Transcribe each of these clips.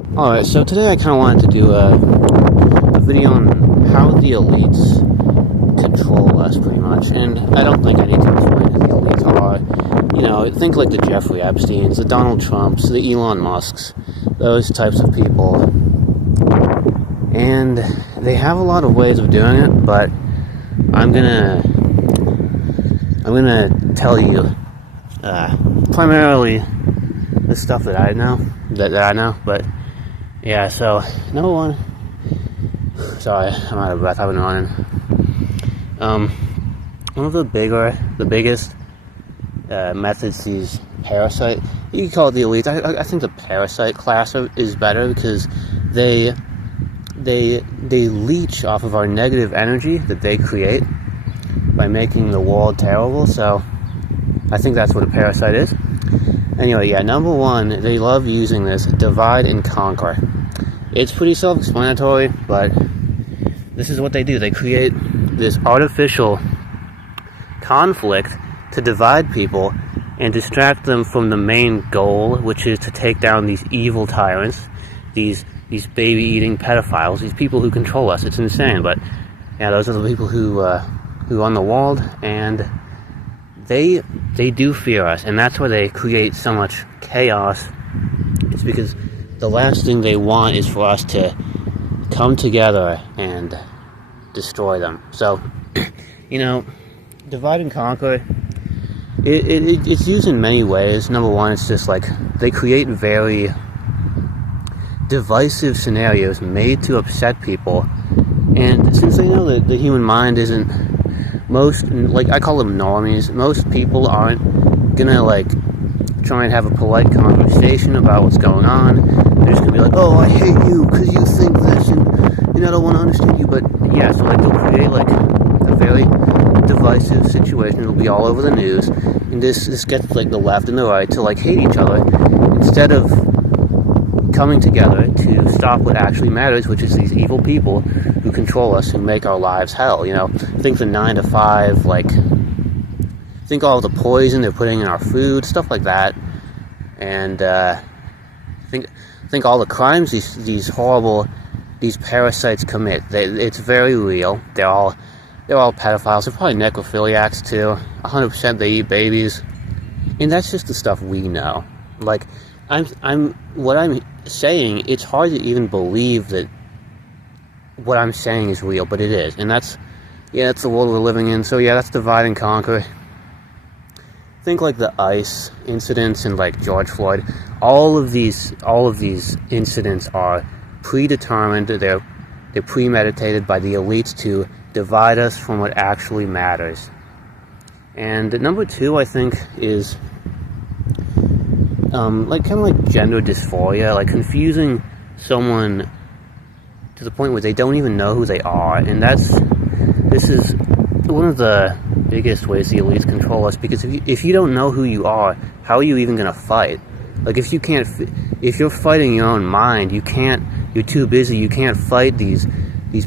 Alright, so today I kind of wanted to do a video on how the elites control us, pretty much. And I don't think I need to explain who the elites are. You know, think like the Jeffrey Epsteins, the Donald Trumps, the Elon Musks, those types of people. And they have a lot of ways of doing it, but I'm gonna tell you primarily the stuff that I know, but yeah, so, number one, sorry, I'm out of breath, I've been running. One of the biggest methods these parasite, you can call it the elites, I think the parasite class is better because they leech off of our negative energy that they create by making the world terrible, so I think that's what a parasite is. Anyway, yeah, number one, they love using this divide and conquer. It's pretty self-explanatory, but this is what they do. They create this artificial conflict to divide people and distract them from the main goal, which is to take down these evil tyrants, these baby-eating pedophiles, these people who control us. It's insane, but yeah, those are the people who run the world, and they do fear us, and that's why they create so much chaos. It's because the last thing they want is for us to come together and destroy them. So, you know, divide and conquer, it's used in many ways. Number one, it's just like they create very divisive scenarios made to upset people, and since they know that the human mind isn't, most, like, I call them normies, most people aren't gonna, like, try and have a polite conversation about what's going on. They're just gonna be like, oh, I hate you because you think this, and I don't want to understand you. But yeah, so like they'll create like a very divisive situation. It'll be all over the news, and this gets like the left and the right to like hate each other instead of coming together to stop what actually matters, which is these evil people who control us, who make our lives hell. You know, think the 9 to 5, like, think all the poison they're putting in our food, stuff like that, and think all the crimes these parasites commit. It's very real. They're all pedophiles. They're probably necrophiliacs too. 100% they eat babies, and that's just the stuff we know. Like, what I'm saying, it's hard to even believe that what I'm saying is real, but it is, and that's the world we're living in. So yeah, that's divide and conquer. Think like the ICE incidents and like George Floyd. All of these incidents are predetermined. They're premeditated by the elites to divide us from what actually matters. And number two, I think, is like kind of like gender dysphoria, like confusing someone to the point where they don't even know who they are. And this is one of the biggest ways the elites control us, because if you don't know who you are, how are you even going to fight? Like, if you're fighting your own mind, you're too busy, you can't fight these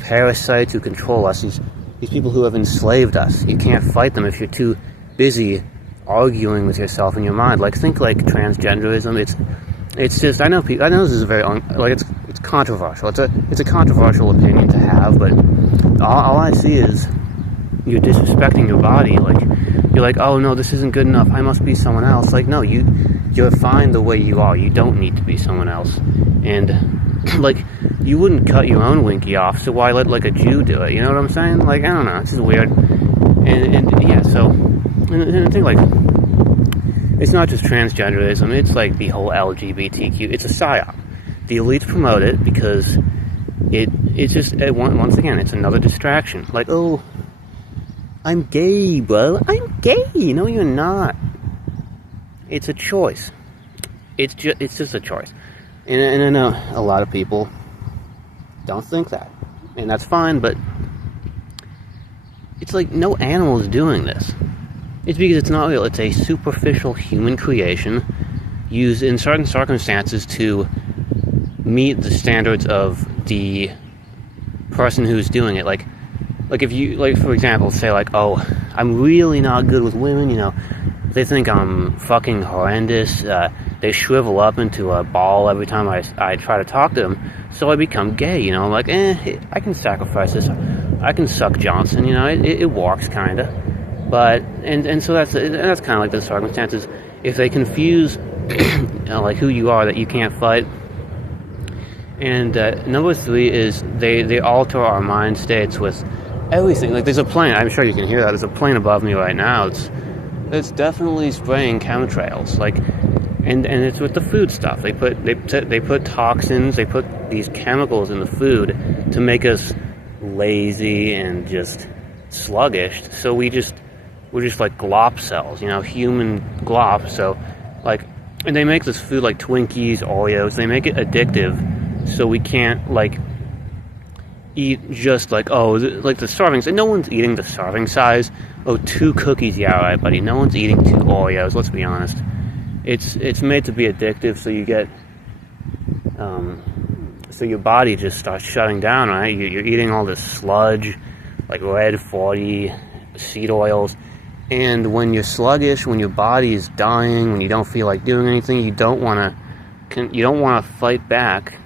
parasites who control us, these people who have enslaved us. You can't fight them if you're too busy arguing with yourself in your mind. Like, think like transgenderism. It's just, I know this is very it's controversial. It's a controversial opinion to have, but all I see is you're disrespecting your body. Like, you're like, oh no, this isn't good enough, I must be someone else. Like, no, you're fine the way you are. You don't need to be someone else. And like, you wouldn't cut your own winky off, so why let like a Jew do it? You know what I'm saying? Like, I don't know, this is weird. And yeah, so, and I think like, it's not just transgenderism, it's like the whole LGBTQ, it's a psyop. The elites promote it because it's just, once again, it's another distraction. Like, oh, I'm gay, bro. I'm gay. No, you're not. It's a choice. It's just a choice. And I know a lot of people don't think that, and that's fine, but it's like no animal is doing this. It's because it's not real. It's a superficial human creation used in certain circumstances to meet the standards of the person who's doing it. Like if you, like, for example, say like, oh, I'm really not good with women, you know, They think I'm fucking horrendous. They shrivel up into a ball every time I try to talk to them. So I become gay, you know. I'm like, I can sacrifice this. I can suck Johnson, you know. It works, kind of. But, and so that's kind of like the circumstances. If they confuse, like, who you are, that you can't fight. And number 3 is they alter our mind states with everything. Like, there's a plane. I'm sure you can hear that. There's a plane above me right now. It's definitely spraying chemtrails. Like, and it's with the food stuff. They put toxins. They put these chemicals in the food to make us lazy and just sluggish. So we're just like glop cells, you know, human glop. So, like, and they make this food like Twinkies, Oreos. They make it addictive. So we can't, like, eat just like, like the servings. And no one's eating the serving size. 2 cookies, yeah, all right, buddy. No one's eating 2 Oreos, let's be honest. It's made to be addictive, so you get, so your body just starts shutting down, right? You're eating all this sludge, like red 40 seed oils. And when you're sluggish, when your body is dying, when you don't feel like doing anything, you don't want to fight back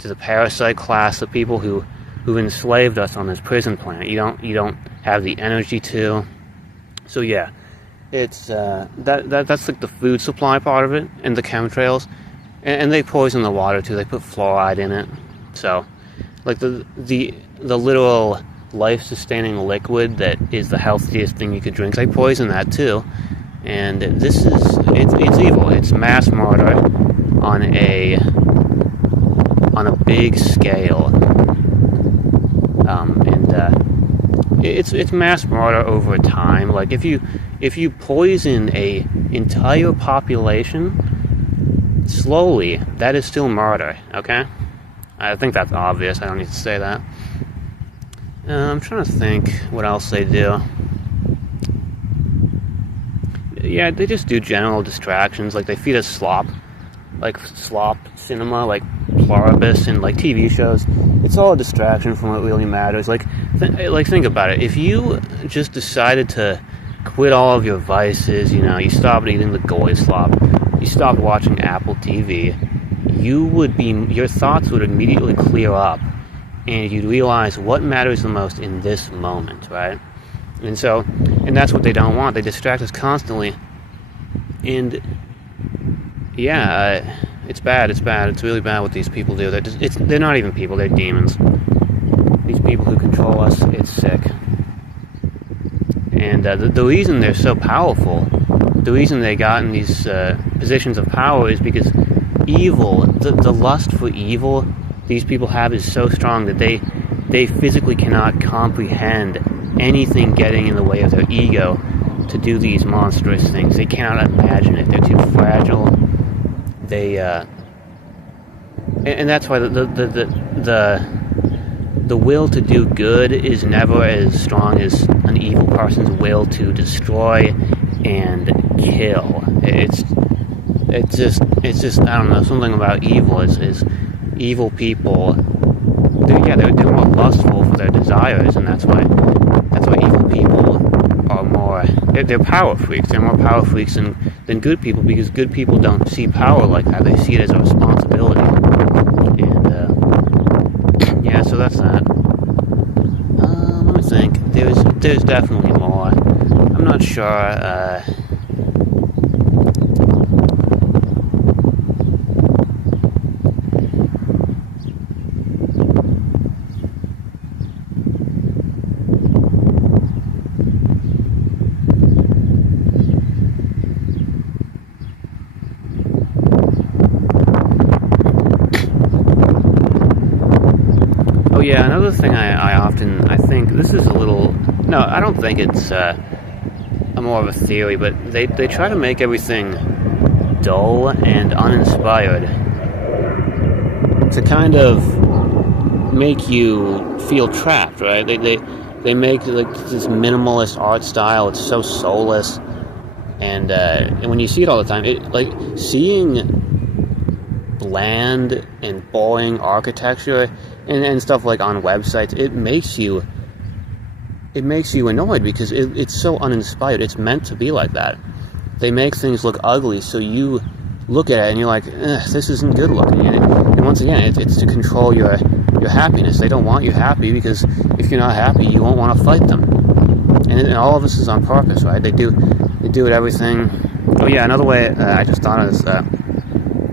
to the parasite class of people who've enslaved us on this prison planet. You don't have the energy to. So yeah, it's that's like the food supply part of it, and the chemtrails, and they poison the water too. They put fluoride in it. So, like the literal life-sustaining liquid that is the healthiest thing you could drink, they poison that too. And it's evil. It's mass murder on a big scale, it's mass murder over time. Like, if you poison a entire population slowly, that is still murder. Okay, I think that's obvious. I don't need to say that. I'm trying to think what else they do. Yeah, they just do general distractions. Like, they feed us slop cinema, like Pluribus and like TV shows. It's all a distraction from what really matters. Like think about it. If you just decided to quit all of your vices, you know, you stopped eating the goy slop, you stopped watching Apple TV, your thoughts would immediately clear up, and you'd realize what matters the most in this moment, right? And that's what they don't want. They distract us constantly, and yeah, it's bad. It's really bad what these people do. They're not even people. They're demons. These people who control us, it's sick. And the reason they're so powerful, the reason they got in these positions of power, is because evil, the lust for evil these people have is so strong that they physically cannot comprehend anything getting in the way of their ego to do these monstrous things. They cannot imagine it. They're too fragile. And that's why the will to do good is never as strong as an evil person's will to destroy and kill. It's just I don't know, something about evil is evil people. They're more lustful for their desires, and that's why evil people are more. They're power freaks. They're more power freaks than good people, because good people don't see power like that. They see it as a responsibility. And yeah, so that's that. Let me think. There's definitely more. I'm not sure. Yeah, another thing I think, this is a little, no, I don't think it's more of a theory, but they try to make everything dull and uninspired to kind of make you feel trapped, right? They make like this minimalist art style. It's so soulless, and when you see it all the time, seeing bland and boring architecture and stuff like on websites, it makes you annoyed because it's so uninspired. It's meant to be like that. they make things look ugly, so you look at it and you're like, this isn't good looking. And once again, it's to control your happiness. They don't want you happy, because if you're not happy, you won't want to fight them. And all of this is on purpose, right? They do it everything. Oh yeah, another way, I just thought of this,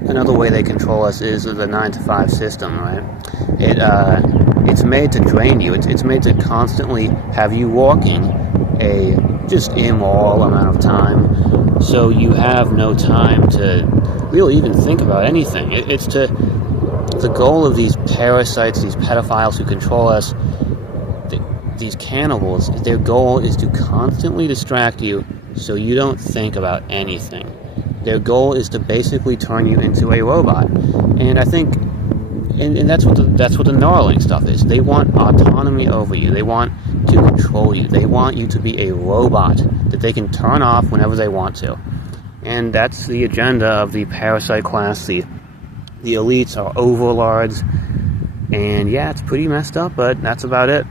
another way they control us is the 9-to-5 system, right? It's made to drain you. It's made to constantly have you working a just immoral amount of time, so you have no time to really even think about anything. It's the goal of these parasites, these pedophiles who control us, these cannibals, their goal is to constantly distract you so you don't think about anything. Their goal is to basically turn you into a robot. And I think, and that's what the Neuralink stuff is. They want autonomy over you. They want to control you. They want you to be a robot that they can turn off whenever they want to. And that's the agenda of the parasite class. The elites are overlords. And yeah, it's pretty messed up, but that's about it.